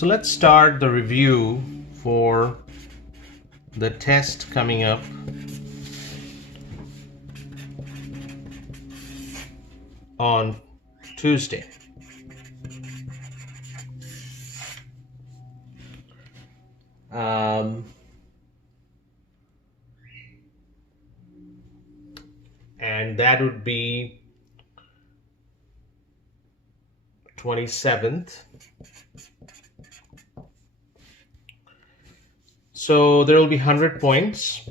So let's start the review for the test coming up on Tuesday. And that would be 27th. So there will be 100 points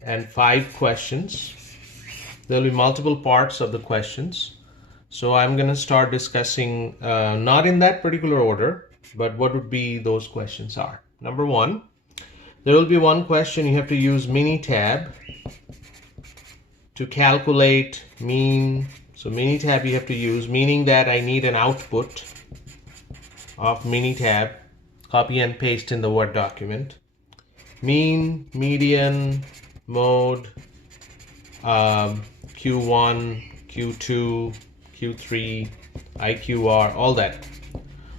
and 5 questions. There will be multiple parts of the questions. So I'm going to start discussing, not in that particular order, but what would be those questions are. Number 1, there will be one question you have to use Minitab to calculate mean. So Minitab you have to use, meaning that I need an output of Minitab, copy and paste in the Word document. Mean, median, mode, Q1, Q2, Q3, IQR, all that.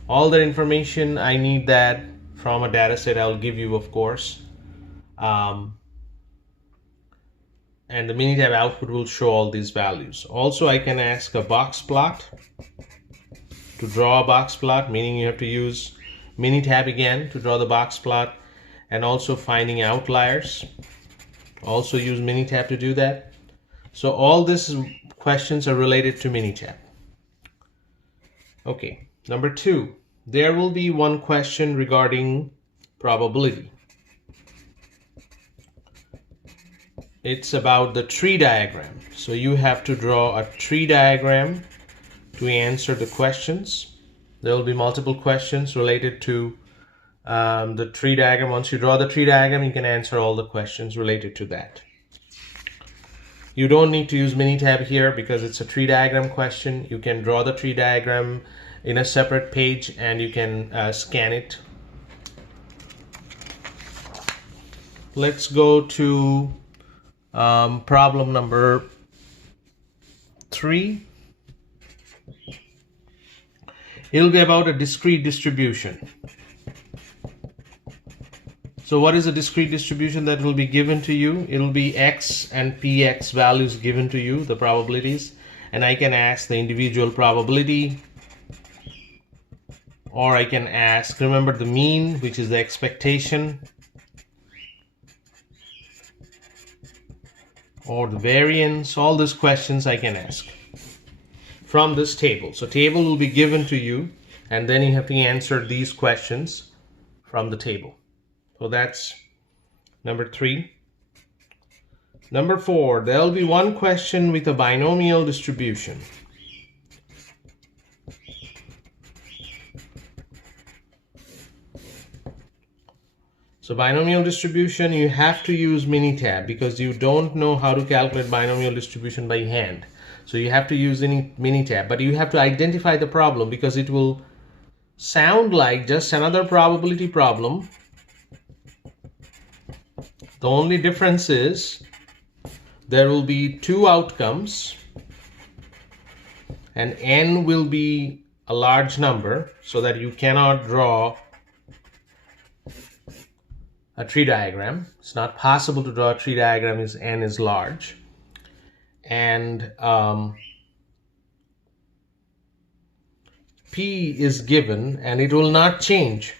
All that information, I need that from a data set I'll give you, of course. And the Minitab output will show all these values. Also, I can ask a box plot to draw a box plot, meaning you have to use Minitab again to draw the box plot, and also finding outliers. Also use Minitab to do that. So all these questions are related to Minitab. Okay, number 2, there will be one question regarding probability. It's about the tree diagram. So you have to draw a tree diagram to answer the questions. There will be multiple questions related to the tree diagram. Once you draw the tree diagram, you can answer all the questions related to that. You don't need to use Minitab here because it's a tree diagram question. You can draw the tree diagram in a separate page and you can scan it. Let's go to problem number 3. It'll be about a discrete distribution. So what is a discrete distribution that will be given to you? It'll be x and px values given to you, the probabilities, and I can ask the individual probability, or I can ask, remember the mean, which is the expectation, or the variance. All these questions I can ask from this table. So table will be given to you, and then you have to answer these questions from the table. So that's number 3. Number 4, there will be one question with a binomial distribution. So binomial distribution, you have to use Minitab because you don't know how to calculate binomial distribution by hand. So you have to use Minitab, but you have to identify the problem because it will sound like just another probability problem. The only difference is there will be 2 outcomes and n will be a large number so that you cannot draw a tree diagram. It's not possible to draw a tree diagram if n is large. And p is given and it will not change.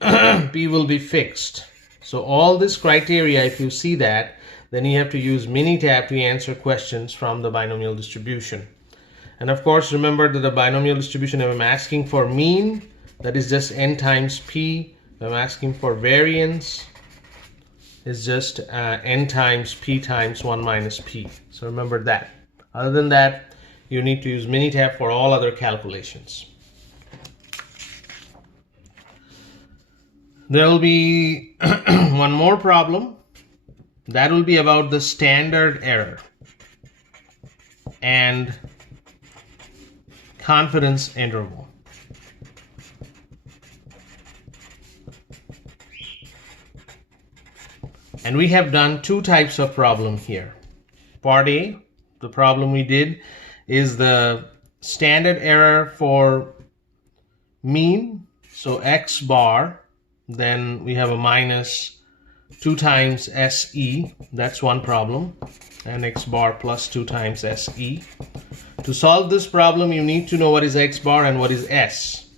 P will be fixed. So all this criteria, if you see that, then you have to use Minitab to answer questions from the binomial distribution. And of course, remember that the binomial distribution, if I'm asking for mean, that is just n times p. If I'm asking for variance, it's just n times p times 1 minus p. So remember that. Other than that, you need to use Minitab for all other calculations. There will be one more problem. That will be about the standard error and confidence interval. And we have done 2 types of problem here. Part A, the problem we did, is the standard error for mean, so x bar, then we have a minus 2 times SE, that's one problem, and x bar plus 2 times SE. To solve this problem, you need to know what is x bar and what is S.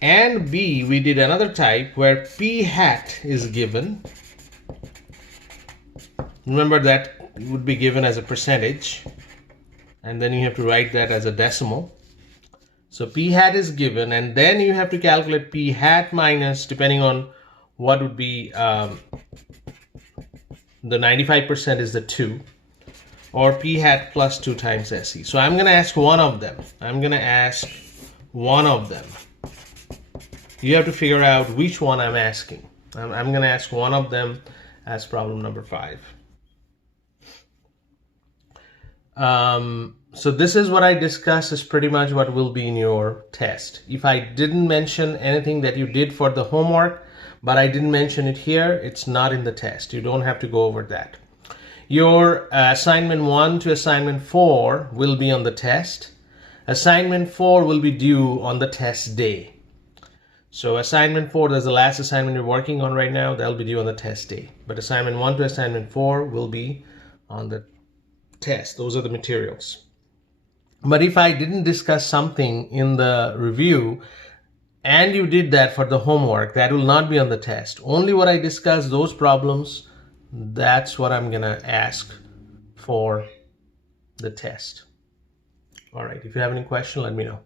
And B, we did another type where P hat is given. Remember that would be given as a percentage, and then you have to write that as a decimal. So P hat is given, and then you have to calculate P hat minus, depending on what would be, the 95% is the 2, or P hat plus 2 times SE. So I'm going to ask one of them. You have to figure out which one I'm asking. I'm going to ask one of them as problem number 5. So this is what I discussed is pretty much what will be in your test. If I didn't mention anything that you did for the homework, but I didn't mention it here, it's not in the test. You don't have to go over that. Your assignment 1 to assignment 4 will be on the test. Assignment 4 will be due on the test day. So assignment 4, that's the last assignment you're working on right now, that'll be due on the test day. But assignment 1 to assignment 4 will be on the test. Those are the materials. But if I didn't discuss something in the review and you did that for the homework, that will not be on the test. Only what I discussed, those problems, that's what I'm gonna ask for the test. All right, if you have any question, let me know.